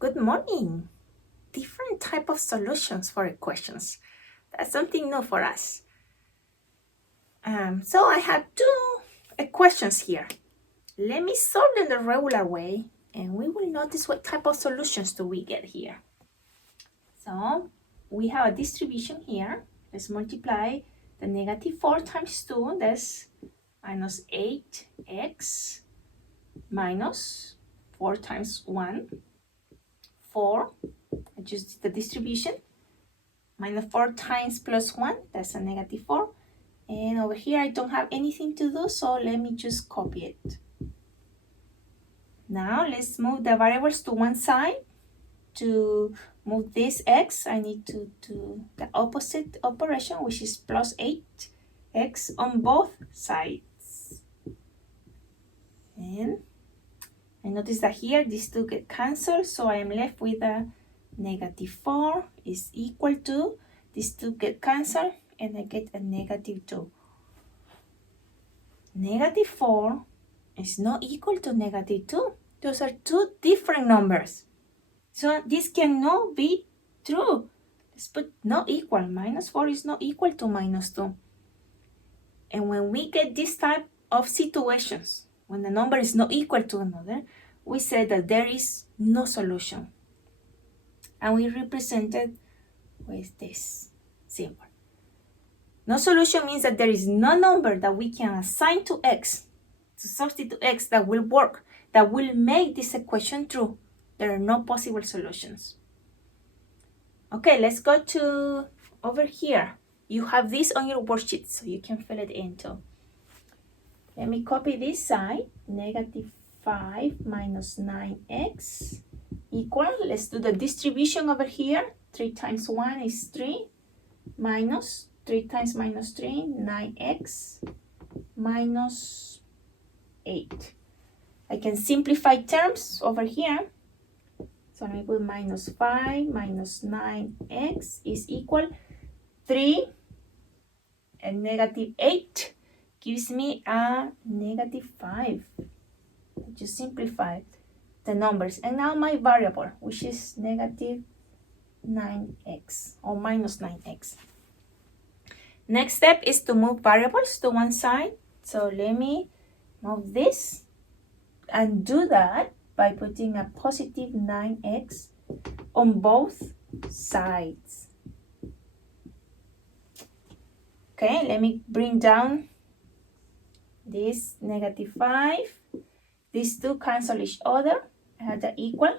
Good morning. Different type of solutions for equations. That's something new for us. So I have two equations here. Let me solve them the regular way and we will notice what type of solutions do we get here. So we have a distribution here. Let's multiply the negative 4 times 2. That's minus 8x minus 4 times 1. 4. I just did the distribution. Minus 4 times plus 1, that's a negative 4. And over here I don't have anything to do, so let me just copy it. Now let's move the variables to one side. To move this x, I need to do the opposite operation, which is plus 8x on both sides. And I notice that here these two get cancelled, so I am left with a negative 4 is equal to, these two get cancelled, and I get a negative 2. Negative 4 is not equal to negative 2. Those are two different numbers. So this cannot be true. Let's put not equal. Minus 4 is not equal to minus 2. And when we get this type of situations, when the number is not equal to another, we say that there is no solution. And we represent it with this symbol. No solution means that there is no number that we can assign to x, to substitute x, that will work, that will make this equation true. There are no possible solutions. Okay, let's go to over here. You have this on your worksheet, so you can fill it in too. Let me copy this side. Negative 5 minus 9x equal, let's do the distribution over here. 3 times 1 is 3 minus 3 times minus 3, 9x minus 8. I can simplify terms over here. So I put minus 5 minus 9x is equal 3 and negative 8 gives me a negative 5. I just simplified the numbers. And now my variable, which is negative 9x or minus 9x. Next step is to move variables to one side. So let me move this and do that by putting a positive 9x on both sides. Okay, let me bring down this negative 5. These two cancel each other. I have the equal.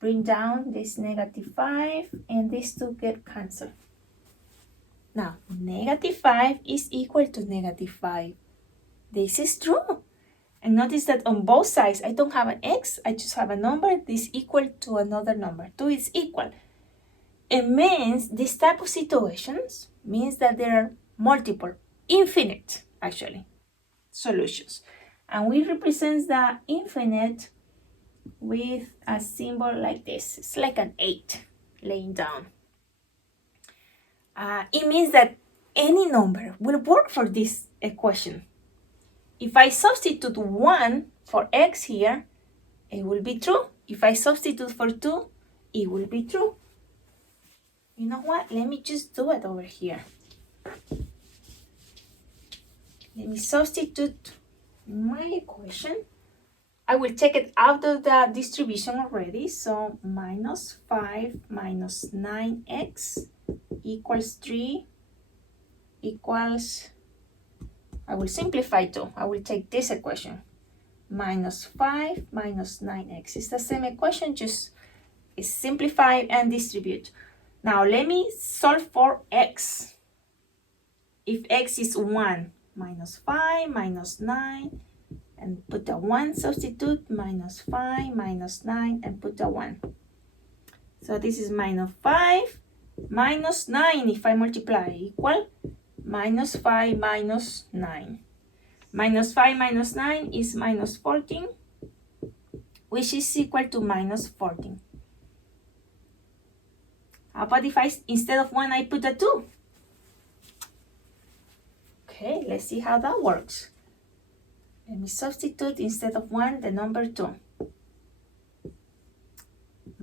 Bring down this negative 5 and these two get cancelled. Now, negative 5 is equal to negative 5. This is true. And notice that on both sides, I don't have an x, I just have a number. This is equal to another number. 2 is equal. It means this type of situations means that there are multiple, infinite, actually, solutions. And we represent the infinite with a symbol like this. It's like an 8 laying down. It means that any number will work for this equation. If I substitute 1 for x here, it will be true. If I substitute for 2, it will be true. You know what? Let me just do it over here. Let me substitute my equation. I will take it out of the distribution already. So minus 5 minus 9x equals 3 equals, I will simplify too. I will take this equation. Minus 5 minus 9x. It's the same equation, just simplify and distribute. Now let me solve for x. If x is 1, minus 5 minus 9, and put the 1, substitute, minus 5 minus 9, and put the 1. So this is minus 5 minus 9, if I multiply, equal minus 5 minus 9. Minus 5 minus 9 is minus 14, which is equal to minus 14. How about if instead of 1, I put a 2? Okay, let's see how that works. Let me substitute instead of 1 the number 2.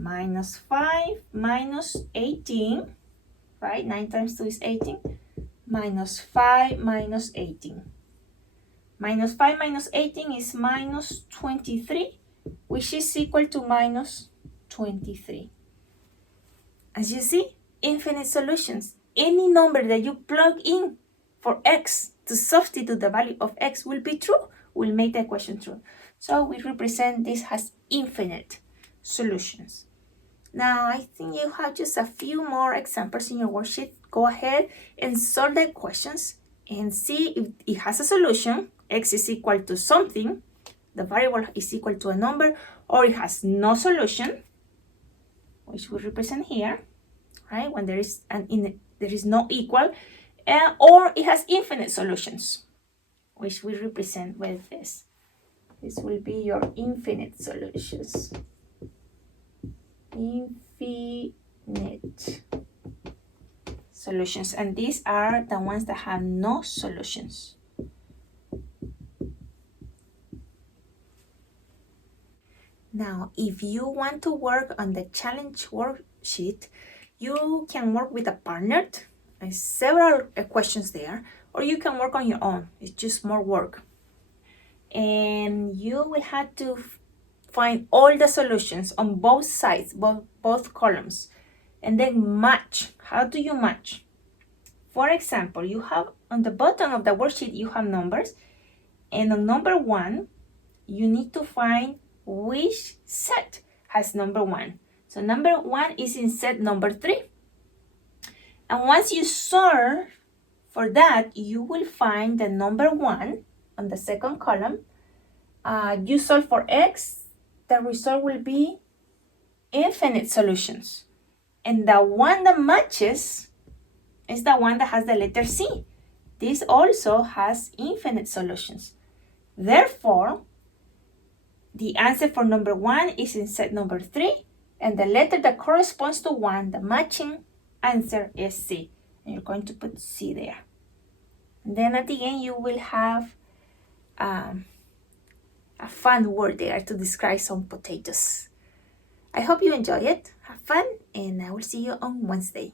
minus 5 minus 18, right? 9 times 2 is 18, minus 5 minus 18. Minus 5 minus 18 is minus 23, which is equal to minus 23. As you see, infinite solutions. Any number that you plug in for x to substitute the value of x will be true, will make the equation true. So we represent this as infinite solutions. Now, I think you have just a few more examples in your worksheet. Go ahead and solve the questions and see if it has a solution. X is equal to something, the variable is equal to a number, or it has no solution, which we represent here, right? When there is there is no equal, or it has infinite solutions, which we represent with this. This will be your infinite solutions. Infinite solutions, and these are the ones that have no solutions. Now, if you want to work on the challenge worksheet, you can work with a partner. There's several questions there, or you can work on your own. It's just more work. And you will have to find all the solutions on both sides, both columns, and then match. How do you match? For example, you have on the bottom of the worksheet, you have numbers, and on number 1, you need to find which set has number 1. So number 1 is in set number 3. And once you solve for that, you will find the number 1 on the second column. You solve for x, the result will be infinite solutions. And the one that matches is the one that has the letter C. This also has infinite solutions. Therefore, the answer for number 1 is in set number 3, and the letter that corresponds to 1, the matching answer is C. And you're going to put C there. And then at the end, you will have a fun word there to describe some potatoes. I hope you enjoy it. Have fun, and I will see you on Wednesday.